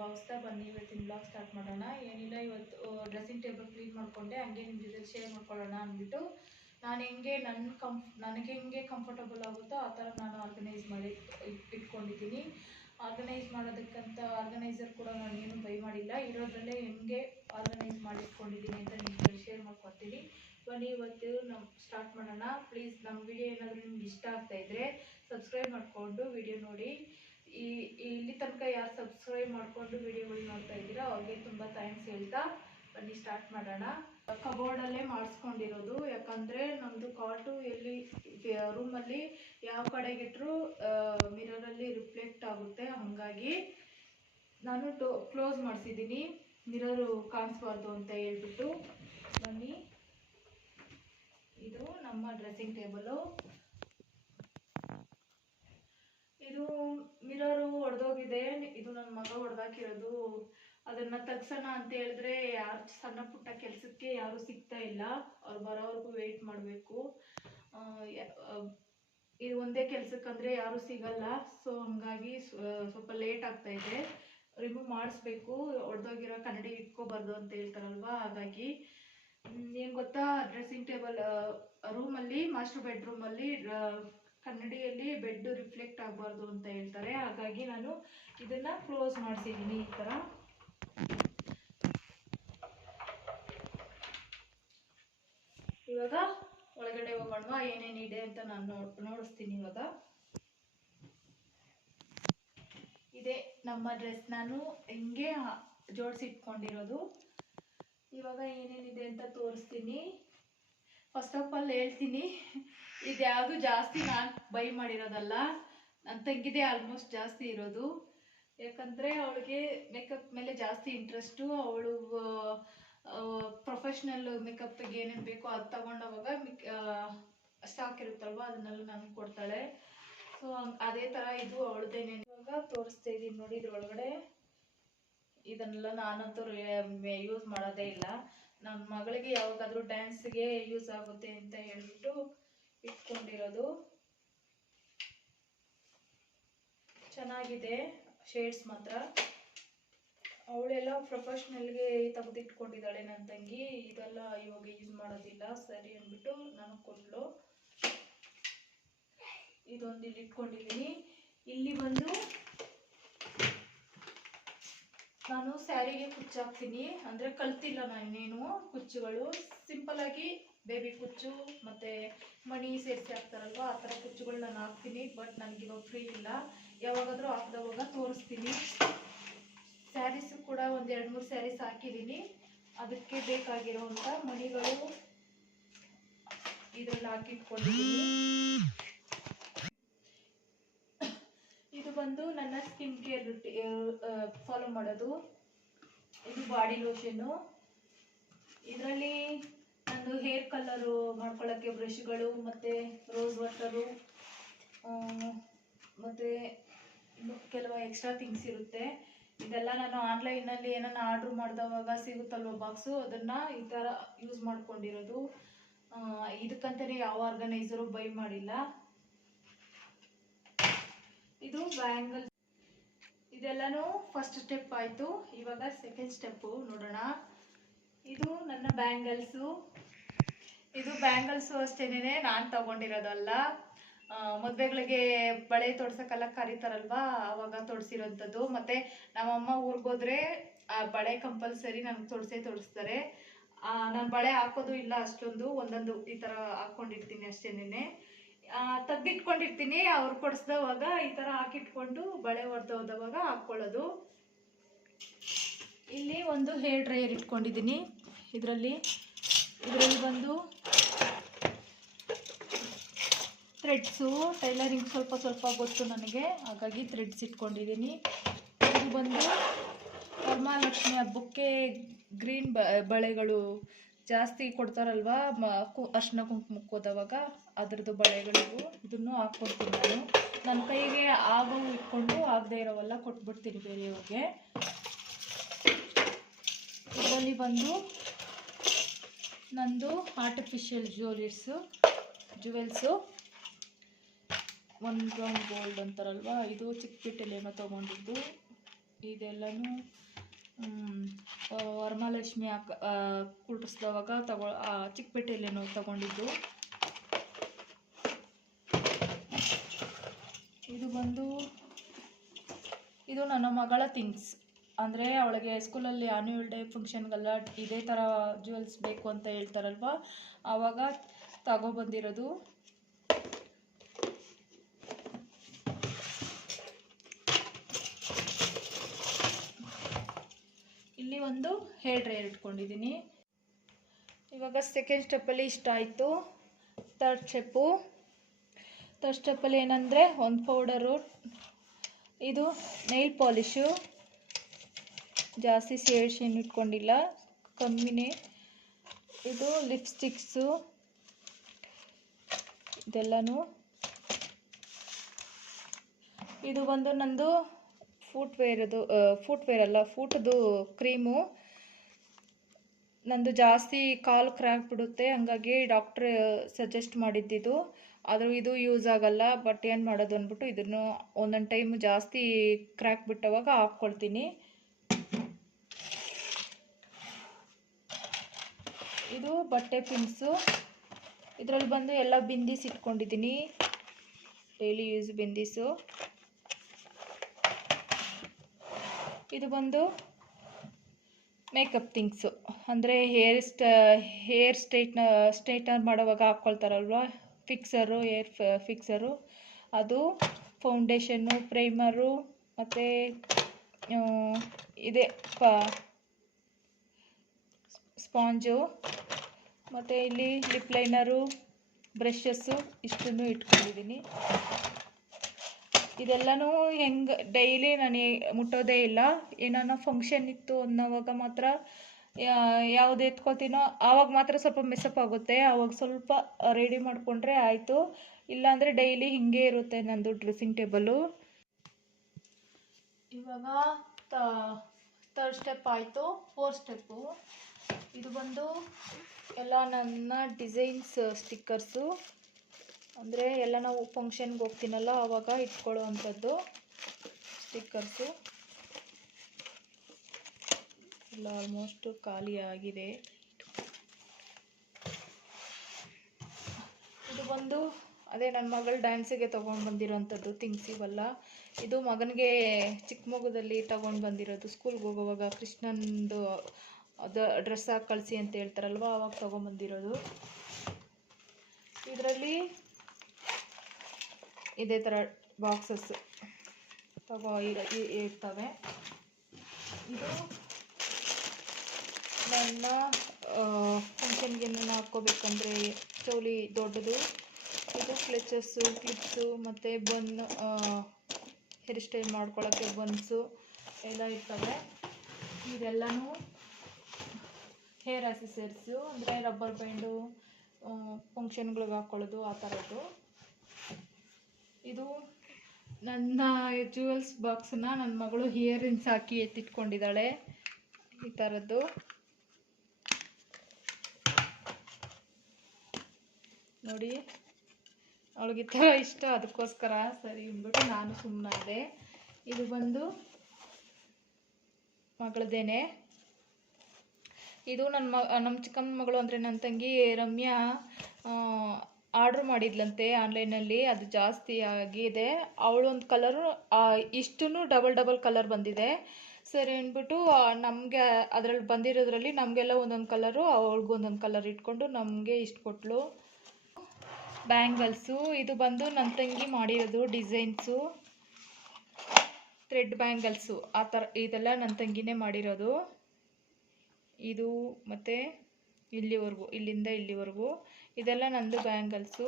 ಭಾವಿಸ್ತಾ ಬನ್ನಿ ಇವತ್ತಿನ ಬ್ಲಾಗ್ ಸ್ಟಾರ್ಟ್ ಮಾಡೋಣ. ಏನಿಲ್ಲ, ಇವತ್ತು ಡ್ರೆಸ್ಸಿಂಗ್ ಟೇಬಲ್ ಕ್ಲೀನ್ ಮಾಡಿಕೊಂಡೆ, ಹಂಗೆ ನಿಮ್ಮ ಜೊತೆ ಶೇರ್ ಮಾಡ್ಕೊಳ್ಳೋಣ ಅಂದ್ಬಿಟ್ಟು ನಾನು ಹೆಂಗೆ ನನಗೆ ಹೆಂಗೆ ಕಂಫರ್ಟಬಲ್ ಆಗುತ್ತೋ ಆ ಥರ ನಾನು ಆರ್ಗನೈಸ್ ಮಾಡಿ ಇಟ್ಕೊಂಡಿದ್ದೀನಿ. ಆರ್ಗನೈಸ್ ಮಾಡೋದಕ್ಕಂತ ಆರ್ಗನೈಸರ್ ಕೂಡ ನಾನು ಏನು ಬೈ ಮಾಡಿಲ್ಲ, ಇರೋದ್ರಲ್ಲೇ ಹೆಂಗೆ ಆರ್ಗನೈಸ್ ಮಾಡಿ ಇಟ್ಕೊಂಡಿದ್ದೀನಿ ಅಂತ ನಿಮ್ಮ ಜೊತೆ ಶೇರ್ ಮಾಡ್ಕೊತೀನಿ. ಬನ್ನಿ ಇವತ್ತು ನಾವು ಸ್ಟಾರ್ಟ್ ಮಾಡೋಣ. ಪ್ಲೀಸ್ ನಮ್ಮ ವಿಡಿಯೋ ಏನಾದರೂ ನಿಮ್ಗೆ ಇಷ್ಟ ಆಗ್ತಾಯಿದ್ರೆ ಸಬ್ಸ್ಕ್ರೈಬ್ ಮಾಡಿಕೊಂಡು ವಿಡಿಯೋ ನೋಡಿ. ಇಲ್ಲಿ ತನಕ ಯಾರು ಸಬ್ಸ್ಕ್ರೈಬ್ ಮಾಡಿಕೊಂಡು ವಿಡಿಯೋಗಳು ನೋಡ್ತಾ ಇದ್ದೀರಾ ಅವ್ರಿಗೆ ತುಂಬ ಥ್ಯಾಂಕ್ಸ್ ಹೇಳ್ತಾ ಬನ್ನಿ ಸ್ಟಾರ್ಟ್ ಮಾಡೋಣ. ಕಬೋರ್ಡಲ್ಲೇ ಮಾಡಿಸ್ಕೊಂಡಿರೋದು, ಯಾಕಂದರೆ ನಮ್ಮದು ಕಾಟು ಎಲ್ಲಿ ರೂಮಲ್ಲಿ ಯಾವ ಕಡೆಗಿಟ್ಟರೂ ಮಿರರಲ್ಲಿ ರಿಫ್ಲೆಕ್ಟ್ ಆಗುತ್ತೆ, ಹಾಗಾಗಿ ನಾನು ಕ್ಲೋಸ್ ಮಾಡಿಸಿದ್ದೀನಿ, ಮಿರರು ಕಾಣಿಸ್ಬಾರ್ದು ಅಂತ ಹೇಳ್ಬಿಟ್ಟು. ಬನ್ನಿ, ಇದು ನಮ್ಮ ಡ್ರೆಸ್ಸಿಂಗ್ ಟೇಬಲು. ಇದು ಮಿರರು ಒಡೆದೋಗಿದೆ, ಇದು ನನ್ನ ಮಗ ಹೊಡೆದಾಕಿರೋದು. ಅದನ್ನು ತೆಗ್ಸೋಣ ಅಂತ ಹೇಳಿದ್ರೆ ಯಾರು ಸಣ್ಣ ಪುಟ್ಟ ಕೆಲಸಕ್ಕೆ ಯಾರೂ ಸಿಗ್ತಾ ಇಲ್ಲ, ಅವ್ರು ಬರೋವರೆಗೂ ವೆಯ್ಟ್ ಮಾಡಬೇಕು. ಇದು ಒಂದೇ ಕೆಲಸಕ್ಕಂದರೆ ಯಾರೂ ಸಿಗಲ್ಲ, ಸೊ ಹಂಗಾಗಿ ಸ್ವಲ್ಪ ಲೇಟ್ ಆಗ್ತಾಯಿದೆ. ರಿಮೂವ್ ಮಾಡಿಸ್ಬೇಕು, ಒಡೆದೋಗಿರೋ ಕನ್ನಡಿ ಇಟ್ಕೋಬಾರ್ದು ಅಂತ ಹೇಳ್ತಾರಲ್ವ, ಹಾಗಾಗಿ ಏನು ಗೊತ್ತಾ, ಡ್ರೆಸ್ಸಿಂಗ್ ಟೇಬಲ್ ರೂಮಲ್ಲಿ, ಮಾಸ್ಟರ್ ಬೆಡ್ರೂಮಲ್ಲಿ ಕನ್ನಡಿಯಲ್ಲಿ ಬೆಡ್ ರಿಫ್ಲೆಕ್ಟ್ ಆಗಬಾರ್ದು ಅಂತ ಹೇಳ್ತಾರೆ, ಹಾಗಾಗಿ ನಾನು ಇದನ್ನು ಕ್ಲೋಸ್ ಮಾಡಿಸಿದ್ದೀನಿ ಈ ಥರ. ಇವಾಗ ಒಳಗಡೆ ಹೋಗೋಣ, ಏನೇನಿದೆ ಅಂತ ನಾನು ನೋಡಿಸ್ತೀನಿ. ಇವಾಗ ಇದೇ ನಮ್ಮ ಡ್ರೆಸ್, ನಾನು ಹಿಂಗೆ ಜೋಡಿಸಿಟ್ಕೊಂಡಿರೋದು. ಇವಾಗ ಏನೇನಿದೆ ಅಂತ ತೋರಿಸ್ತೀನಿ. ಫಸ್ಟ್ ಆಫ್ ಆಲ್ ಹೇಳ್ತೀನಿ, ಇದ್ಯಾವುದು ಜಾಸ್ತಿ ನಾನು ಬೈ ಮಾಡಿರೋದಲ್ಲ, ನನ್ನ ತಂಗಿದೇ ಆಲ್ಮೋಸ್ಟ್ ಜಾಸ್ತಿ ಇರೋದು. ಯಾಕಂದರೆ ಅವಳಿಗೆ ಮೇಕಪ್ ಮೇಲೆ ಜಾಸ್ತಿ ಇಂಟ್ರೆಸ್ಟು. ಅವಳು ಪ್ರೊಫೆಷ್ನಲ್ ಮೇಕಪ್ಪಿಗೆ ಏನೇನು ಬೇಕೋ ಅದು ತಗೊಂಡವಾಗ ಸ್ಟಾಕ್ ಇರುತ್ತಲ್ವ ಅದನ್ನೆಲ್ಲ ನನಗೆ ಕೊಡ್ತಾಳೆ. ಸೊ ಅದೇ ಥರ ಇದು ಅವಳದೇನೇನು. ಇವಾಗ ತೋರಿಸ್ತಾ ಇದ್ದೀನಿ ನೋಡಿ, ಇದ್ರೊಳಗಡೆ ಇದನ್ನೆಲ್ಲ ನಾನಂತೂ ಯೂಸ್ ಮಾಡೋದೇ ಇಲ್ಲ. ನನ್ನ ಮಗಳಿಗೆ ಯಾವಾಗಾದರೂ ಡ್ಯಾನ್ಸ್ಗೆ ಯೂಸ್ ಆಗುತ್ತೆ ಅಂತ ಹೇಳ್ಬಿಟ್ಟು ಇಟ್ಕೊಂಡಿರೋದು. ಚೆನ್ನಾಗಿದೆ ಶೇಡ್ಸ್ ಮಾತ್ರ. ಅವಳೆಲ್ಲ ಪ್ರೊಫೆಷ್ನಲ್ಗೆ ತೆಗೆದಿಟ್ಕೊಂಡಿದ್ದಾಳೆ ನನ್ನ ತಂಗಿ, ಇದೆಲ್ಲ ಇವಾಗ ಯೂಸ್ ಮಾಡೋದಿಲ್ಲ ಸರಿ ಅಂದ್ಬಿಟ್ಟು ನನಗೆ ಕೊಟ್ಲು. ಇದೊಂದು ಇಲ್ಲಿ ಇಟ್ಕೊಂಡಿದ್ದೀನಿ. ಇಲ್ಲಿ ಬಂದು ನಾನು ಸ್ಯಾರಿಗೆ ಕುಚ್ಚಾಕ್ತೀನಿ, ಅಂದರೆ ಕಲ್ತಿಲ್ಲ ನಾನೇನು ಕುಚ್ಚುಗಳು, ಸಿಂಪಲ್ಲಾಗಿ ಬೇಬಿ ಕುಚ್ಚು ಮತ್ತು ಮಣಿ ಸೇರಿಸಿ ಹಾಕ್ತಾರಲ್ವ ಆ ಥರ ಕುಚ್ಚುಗಳು ನಾನು ಹಾಕ್ತೀನಿ. ಬಟ್ ನನಗಿವಾಗ ಫ್ರೀ ಇಲ್ಲ, ಯಾವಾಗಾದರೂ ಹಾಕಿದವಾಗ ತೋರಿಸ್ತೀನಿ. ಸ್ಯಾರೀಸು ಕೂಡ ಒಂದು 2-3 ಸ್ಯಾರೀಸ್ ಹಾಕಿದ್ದೀನಿ, ಅದಕ್ಕೆ ಬೇಕಾಗಿರೋವಂಥ ಮಣಿಗಳು ಇದರಲ್ಲಿ ಹಾಕಿಟ್ಕೊಂಡಿದ್ದೀನಿ. ಇದು ಬಂದು ನನ್ನ ಸ್ಕಿನ್ ಕೇರ್ ಫಾಲೋ ಮಾಡೋದು. ಇದು ಬಾಡಿ ಲೋಷನ್ನು. ಇದರಲ್ಲಿ ನಂದು ಹೇರ್ ಕಲರು ಮಾಡ್ಕೊಳ್ಳೋಕ್ಕೆ ಬ್ರಷ್ಗಳು ಮತ್ತು ರೋಸ್ ವಾಟರು ಮತ್ತು ಕೆಲವು ಎಕ್ಸ್ಟ್ರಾ ಥಿಂಗ್ಸ್ ಇರುತ್ತೆ. ಇದೆಲ್ಲ ನಾನು ಆನ್ಲೈನಲ್ಲಿ ಏನನ್ನ ಆರ್ಡ್ರ್ ಮಾಡಿದವಾಗ ಸಿಗುತ್ತಲ್ವ ಬಾಕ್ಸು, ಅದನ್ನು ಈ ಥರ ಯೂಸ್ ಮಾಡ್ಕೊಂಡಿರೋದು. ಇದಕ್ಕಂತಲೇ ಯಾವ ಆರ್ಗನೈಸರು ಬೈ ಮಾಡಿಲ್ಲ. ಇದು ಬ್ಯಾಂಗಲ್. ಇದೆಲ್ಲನೂ ಫಸ್ಟ್ ಸ್ಟೆಪ್ ಆಯಿತು, ಇವಾಗ ಸೆಕೆಂಡ್ ಸ್ಟೆಪ್ಪು ನೋಡೋಣ. ಇದು ನನ್ನ ಬ್ಯಾಂಗಲ್ಸು. ಇದು ಬ್ಯಾಂಗಲ್ಸು ಅಷ್ಟೇನೆ ನಾನು ತಗೊಂಡಿರೋದಲ್ಲ, ಮದುವೆಗಳಿಗೆ ಬಳೆ ತೊಡ್ಸೋಕ್ಕೆಲ್ಲ ಕರೀತಾರಲ್ವ ಆವಾಗ ತೊಡ್ಸಿರೋಂಥದ್ದು. ಮತ್ತು ನಮ್ಮಮ್ಮ ಊರಿಗೋದ್ರೆ ಆ ಬಳೆ ಕಂಪಲ್ಸರಿ ನನಗೆ ತೊಡಿಸ್ತಾರೆ. ನಾನು ಬಳೆ ಹಾಕೋದು ಇಲ್ಲ ಅಷ್ಟೊಂದು, ಒಂದೊಂದು ಈ ಥರ ಹಾಕ್ಕೊಂಡಿರ್ತೀನಿ ಅಷ್ಟೇನೆ. ತೆಗ್ದಿಟ್ಕೊಂಡಿರ್ತೀನಿ, ಅವ್ರು ಕೊಡಿಸ್ದವಾಗ ಈ ಥರ ಹಾಕಿಟ್ಕೊಂಡು ಬಳೆ ಹೊಡೆದೋದವಾಗ ಹಾಕ್ಕೊಳ್ಳೋದು. ಇಲ್ಲಿ ಒಂದು ಹೇರ್ ಡ್ರೈಯರ್ ಇಟ್ಕೊಂಡಿದ್ದೀನಿ. ಇದರಲ್ಲಿ ಬಂದು ಥ್ರೆಡ್ಸು, ಟೈಲರಿಂಗ್ ಸ್ವಲ್ಪ ಗೊತ್ತು ನನಗೆ, ಹಾಗಾಗಿ ಥ್ರೆಡ್ಸ್ ಇಟ್ಕೊಂಡಿದ್ದೀನಿ. ಇದು ಬಂದು ವರಮಹಾಲಕ್ಷ್ಮಿ ಹಬ್ಬಕ್ಕೆ ಗ್ರೀನ್ ಬಳೆಗಳು ಜಾಸ್ತಿ ಕೊಡ್ತಾರಲ್ವ, ಅರ್ಶಿನ ಕುಂಕುಮಕ್ಕೆ ಹೋದವಾಗ ಅದರದ್ದು ಬಳೆಗಳಿಗೂ ಇದನ್ನು ಹಾಕ್ಕೊಡ್ತೀನಿ ನಾನು. ನನ್ನ ಕೈಗೆ ಆಗೋವು ಇಟ್ಕೊಂಡು ಆಗದೆ ಇರೋವೆಲ್ಲ ಕೊಟ್ಬಿಡ್ತೀನಿ ಬೇರೆಯವ್ರಿಗೆ. ಇದರಲ್ಲಿ ಬಂದು ನಂದು ಆರ್ಟಿಫಿಷಿಯಲ್ ಜುವೆಲ್ಸು 1 ಗ್ರಾಮ್ ಗೋಲ್ಡ್ ಅಂತಾರಲ್ವ, ಇದು ಚಿಕ್ಕಪೇಟೆಯಲ್ಲಿ ಏನೋ ತೊಗೊಂಡಿದ್ದು. ಇದೆಲ್ಲನೂ ವರಮಹಾಲಕ್ಷ್ಮಿ ಕುಳ್ಳಿಸ್ದವಾಗ ಚಿಕ್ಕಪೇಟೆಯಲ್ಲೇನೋ ತಗೊಂಡಿದ್ದು. ಇದು ನನ್ನ ಮಗಳ ಥಿಂಗ್ಸ್. ಅಂದರೆ ಅವಳಿಗೆ ಸ್ಕೂಲಲ್ಲಿ ಆ್ಯನ್ಯುವಲ್ ಡೇ ಫಂಕ್ಷನ್ಗೆಲ್ಲ ಇದೇ ಥರ ಜ್ಯುವೆಲ್ಸ್ ಬೇಕು ಅಂತ ಹೇಳ್ತಾರಲ್ವ, ಆವಾಗ ತಗೊಬಂದಿರೋದು. ಇಲ್ಲಿ ಒಂದು ಹೇರ್ ಡ್ರೈಯರ್ ಇಟ್ಕೊಂಡಿದ್ದೀನಿ. ಇವಾಗ ಸೆಕೆಂಡ್ ಸ್ಟೆಪ್ಪಲ್ಲಿ ಇಷ್ಟ ಆಯಿತು. ಥರ್ಡ್ ಸ್ಟೆಪ್ಪಲ್ಲಿ ಏನಂದರೆ ಒಂದು ಪೌಡರು, ಇದು ನೈಲ್ ಪಾಲಿಶು. ಜಾಸ್ತಿ ಶೇಡ್ಸ್ ಏನು ಇಟ್ಕೊಂಡಿಲ್ಲ, ಕಮ್ಮಿನೇ. ಇದು ಲಿಪ್ಸ್ಟಿಕ್ಸು, ಇದೆಲ್ಲನೂ. ಇದು ಬಂದು ನಂದು ಫೂಟ್ದು ಕ್ರೀಮು. ನಂದು ಜಾಸ್ತಿ ಕಾಲು ಕ್ರ್ಯಾಕ್ ಬಿಡುತ್ತೆ, ಹಂಗಾಗಿ ಡಾಕ್ಟ್ರ್ ಸಜೆಸ್ಟ್ ಮಾಡಿದ್ದಿದ್ದು. ಆದರೂ ಇದು ಯೂಸ್ ಆಗಲ್ಲ, ಬಟ್ ಏನು ಮಾಡೋದು ಅಂದ್ಬಿಟ್ಟು ಇದನ್ನು ಒಂದೊಂದು ಟೈಮ್ ಜಾಸ್ತಿ ಕ್ರ್ಯಾಕ್ ಬಿಟ್ಟವಾಗ ಹಾಕ್ಕೊಳ್ತೀನಿ. ಇದು ಬಟ್ಟೆ ಪಿನ್ಸು. ಇದರಲ್ಲಿ ಬಂದು ಎಲ್ಲ ಬಿಂದೀಸ್ ಇಟ್ಕೊಂಡಿದ್ದೀನಿ, ಡೈಲಿ ಯೂಸ್ ಬಿಂದೀಸು. ಇದು ಬಂದು ಮೇಕಪ್ ಥಿಂಗ್ಸು, ಅಂದರೆ ಹೇರ್ ಸ್ಟ್ರೈಟ್ನರ್ ಮಾಡೋವಾಗ ಹಾಕ್ಕೊಳ್ತಾರಲ್ವ, ಹೇರ್ ಫಿಕ್ಸರು. ಅದು ಫೌಂಡೇಶನ್ನು, ಪ್ರೈಮರು, ಮತ್ತು ಇದೆ ಸ್ಪಾಂಜು, ಮತ್ತು ಇಲ್ಲಿ ಲಿಪ್ ಲೈನರು, ಬ್ರಷಸ್ಸು, ಇಷ್ಟನ್ನು ಇಟ್ಕೊಂಡಿದ್ದೀನಿ. ಇದೆಲ್ಲನೂ ಹೆಂಗೆ ಡೈಲಿ ನಾನು ಮುಟ್ಟೋದೇ ಇಲ್ಲ. ಏನಾನ ಫಂಕ್ಷನ್ ಇತ್ತು ಅನ್ನೋವಾಗ ಮಾತ್ರ ಯಾವುದು ಎತ್ಕೋತೀನೋ ಆವಾಗ ಮಾತ್ರ ಸ್ವಲ್ಪ ಮಿಸ್ಅಪ್ ಆಗುತ್ತೆ, ಆವಾಗ ಸ್ವಲ್ಪ ರೆಡಿ ಮಾಡಿಕೊಂಡ್ರೆ ಆಯಿತು. ಇಲ್ಲಾಂದರೆ ಡೈಲಿ ಹಿಂಗೆ ಇರುತ್ತೆ ನಂದು ಡ್ರೆಸ್ಸಿಂಗ್ ಟೇಬಲು. ಇವಾಗ ಥರ್ಡ್ ಸ್ಟೆಪ್ ಆಯಿತು. ಫೋರ್ತ್ ಸ್ಟೆಪ್ಪು ಇದು ಬಂದು ಎಲ್ಲ ನನ್ನ ಡಿಸೈನ್ಸ್ ಸ್ಟಿಕ್ಕರ್ಸು. ಅಂದರೆ ಎಲ್ಲ ನಾವು ಫಂಕ್ಷನ್ಗೆ ಹೋಗ್ತೀನಲ್ಲ ಆವಾಗ ಇಟ್ಕೊಳ್ಳೋ ಅಂಥದ್ದು ಸ್ಟಿಕ್ಕರ್ಸು. ಎಲ್ಲ ಆಲ್ಮೋಸ್ಟ್ ಖಾಲಿ ಆಗಿದೆ. ಇದು ಬಂದು ಅದೇ ನನ್ನ ಮಗಳು ಡ್ಯಾನ್ಸಿಗೆ ತೊಗೊಂಡು ಬಂದಿರೋಂಥದ್ದು ಥಿಂಗ್ಸ್ ಇವೆಲ್ಲ. ಇದು ಮಗನಿಗೆ ಚಿಕ್ಕಮಗುದಲ್ಲಿ ತೊಗೊಂಡು ಬಂದಿರೋದು. ಸ್ಕೂಲ್ಗೆ ಹೋಗೋವಾಗ ಕೃಷ್ಣಂದು ಅದು ಡ್ರೆಸ್ ಹಾಕಿ ಕಳಿಸಿ ಅಂತ ಹೇಳ್ತಾರಲ್ವ, ಆವಾಗ ತೊಗೊಂಬಂದಿರೋದು. ಇದರಲ್ಲಿ ಇದೇ ಥರ ಬಾಕ್ಸಸ್ ಇರ್ತವೆ. ಇದು ನನ್ನ ಫಂಕ್ಷನ್ಗೆ ಏನೇನು ಹಾಕ್ಕೋಬೇಕಂದ್ರೆ ಚೌಲಿ ದೊಡ್ಡದು. ಇದು ಕ್ಲಚಸ್ಸು, ಕ್ಲಿಪ್ಸು, ಮತ್ತು ಹೇರ್ ಸ್ಟೈಲ್ ಮಾಡ್ಕೊಳ್ಳೋಕ್ಕೆ ಬನ್ಸು ಎಲ್ಲ ಇರ್ತವೆ. ಇದೆಲ್ಲನೂ ಹೇರ್ ಆಕ್ಸೆಸರೀಸು, ಅಂದರೆ ರಬ್ಬರ್ ಬ್ಯಾಂಡು, ಫಂಕ್ಷನ್ಗಳಿಗೆ ಹಾಕ್ಕೊಳ್ಳೋದು ಆ ಥರದ್ದು. ಇದು ನನ್ನ ಜ್ಯುವೆಲ್ಸ್ ಬಾಕ್ಸನ್ನ ನನ್ನ ಮಗಳು ಇಯರಿಂಗ್ಸ್ ಹಾಕಿ ಎತ್ತಿಟ್ಕೊಂಡಿದ್ದಾಳೆ, ಈ ಥರದ್ದು. ನೋಡಿ, ಅವಳಿಗೆ ಈ ಥರ ಇಷ್ಟ, ಅದಕ್ಕೋಸ್ಕರ ಸರಿ ಅಂದ್ಬಿಟ್ಟು ನಾನು ಸುಮ್ಮನಾದೆ. ಇದು ಬಂದು ಮಗಳದೇನೆ. ಇದು ನಮ್ಮ ಚಿಕ್ಕಮ್ಮನ ಮಗಳು ಅಂದರೆ ನನ್ನ ತಂಗಿ ರಮ್ಯಾ ಆರ್ಡ್ರ್ ಮಾಡಿದ್ಲಂತೆ ಆನ್ಲೈನಲ್ಲಿ. ಅದು ಜಾಸ್ತಿ ಆಗಿದೆ. ಅವಳೊಂದು ಕಲರು, ಇಷ್ಟೂ ಡಬಲ್ ಕಲರ್ ಬಂದಿದೆ. ಸರಿ ಅಂದ್ಬಿಟ್ಟು ನಮಗೆ ಅದರಲ್ಲಿ ಬಂದಿರೋದ್ರಲ್ಲಿ ನಮಗೆಲ್ಲ ಒಂದೊಂದು ಕಲರು, ಅವಳಿಗೂ ಒಂದೊಂದು ಕಲರ್ ಇಟ್ಕೊಂಡು ನಮಗೆ ಇಷ್ಟು ಕೊಟ್ಟಳು. ಬ್ಯಾಂಗಲ್ಸು, ಇದು ಬಂದು ನನ್ನ ತಂಗಿ ಮಾಡಿರೋದು ಡಿಸೈನ್ಸು, ಥ್ರೆಡ್ ಬ್ಯಾಂಗಲ್ಸು ಆ ಥರ. ಇದೆಲ್ಲ ನನ್ನ ತಂಗಿನೇ ಮಾಡಿರೋದು. ಇದು ಮತ್ತು ಇಲ್ಲಿವರೆಗೂ, ಇಲ್ಲಿಂದ ಇಲ್ಲಿವರೆಗೂ ಇದೆಲ್ಲ ನಂದು ಬ್ಯಾಂಗಲ್ಸು.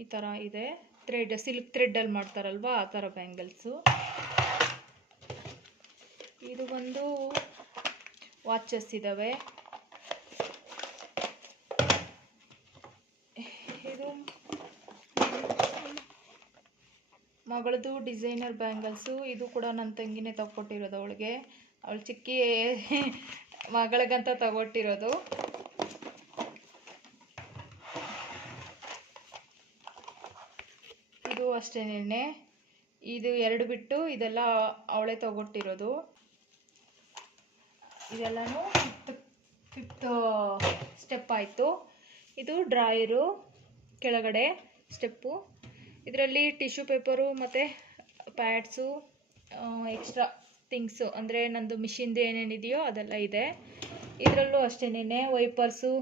ಈ ಥರ ಇದೆ, ಸಿಲ್ಕ್ ಥ್ರೆಡ್ಡಲ್ಲಿ ಮಾಡ್ತಾರಲ್ವ ಆ ಥರ ಬ್ಯಾಂಗಲ್ಸು. ಇದು ಬಂದು ವಾಚಸ್ ಇದ್ದಾವೆ. ಇದು ಮಗಳದು ಡಿಸೈನರ್ ಬ್ಯಾಂಗಲ್ಸು. ಇದು ಕೂಡ ನನ್ನ ತಂಗಿನೇ ತಗೊಟ್ಟಿರೋದು ಅವಳಿಗೆ. ಅವಳು ಚಿಕ್ಕಿ ಮಗಳಿಗಂತ ತಗೊಟ್ಟಿರೋದು. ಅಷ್ಟೇನೆ. ಇದು 2 ಬಿಟ್ಟು ಇದೆಲ್ಲ ಅವಳೇ ತಗೊಟ್ಟಿರೋದು. ಇದೆಲ್ಲನೂ ಫಿಫ್ತ್ ಸ್ಟೆಪ್ ಆಯಿತು. ಇದು ಡ್ರಾಯರು ಕೆಳಗಡೆ ಸ್ಟೆಪ್ಪು. ಇದರಲ್ಲಿ ಟಿಶ್ಯೂ ಪೇಪರು ಮತ್ತು ಪ್ಯಾಡ್ಸು, ಎಕ್ಸ್ಟ್ರಾ ಥಿಂಗ್ಸು ಅಂದರೆ ನಂದು ಮಿಷಿನ್ದು ಏನೇನಿದೆಯೋ ಅದೆಲ್ಲ ಇದೆ. ಇದರಲ್ಲೂ ಅಷ್ಟೇನೆ ವೈಪರ್ಸು,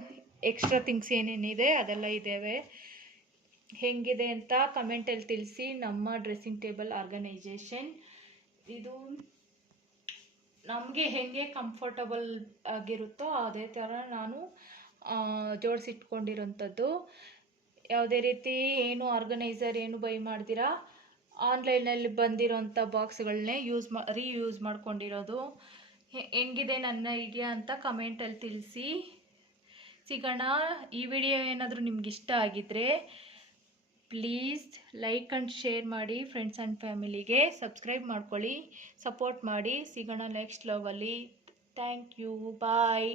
ಎಕ್ಸ್ಟ್ರಾ ಥಿಂಗ್ಸ್ ಏನೇನಿದೆ ಅದೆಲ್ಲ ಇದ್ದಾವೆ. ಹೆಂಗಿದೆ ಅಂತ ಕಮೆಂಟಲ್ಲಿ ತಿಳಿಸಿ. ನಮ್ಮ ಡ್ರೆಸ್ಸಿಂಗ್ ಟೇಬಲ್ ಆರ್ಗನೈಜೇಷನ್ ಇದು ನಮಗೆ ಹೇಗೆ ಕಂಫರ್ಟಬಲ್ ಆಗಿರುತ್ತೋ ಅದೇ ಥರ ನಾನು ಜೋಡಿಸಿಟ್ಕೊಂಡಿರೋಂಥದ್ದು. ಯಾವುದೇ ರೀತಿ ಏನು ಆರ್ಗನೈಸರ್ ಏನು ಬೈ ಮಾಡ್ದಿರಾ ಆನ್ಲೈನಲ್ಲಿ ಬಂದಿರೋಂಥ ಬಾಕ್ಸ್ಗಳನ್ನೇ ರೀಯೂಸ್ ಮಾಡ್ಕೊಂಡಿರೋದು. ಹೆಂಗಿದೆ ನನ್ನ ಐಡಿಯಾ ಅಂತ ಕಮೆಂಟಲ್ಲಿ ತಿಳಿಸಿ. ಸಿಗೋಣ. ಈ ವಿಡಿಯೋ ಏನಾದರೂ ನಿಮ್ಗೆ ಇಷ್ಟ ಆಗಿದ್ದರೆ ಪ್ಲೀಸ್ ಲೈಕ್ ಆ್ಯಂಡ್ ಶೇರ್ ಮಾಡಿ. ಫ್ರೆಂಡ್ಸ್ ಆ್ಯಂಡ್ ಫ್ಯಾಮಿಲಿಗೆ ಸಬ್ಸ್ಕ್ರೈಬ್ ಮಾಡ್ಕೊಳ್ಳಿ, ಸಪೋರ್ಟ್ ಮಾಡಿ. ಸಿಗೋಣ ನೆಕ್ಸ್ಟ್ ವ್ಲಾಗಲ್ಲಿ. Thank you, bye.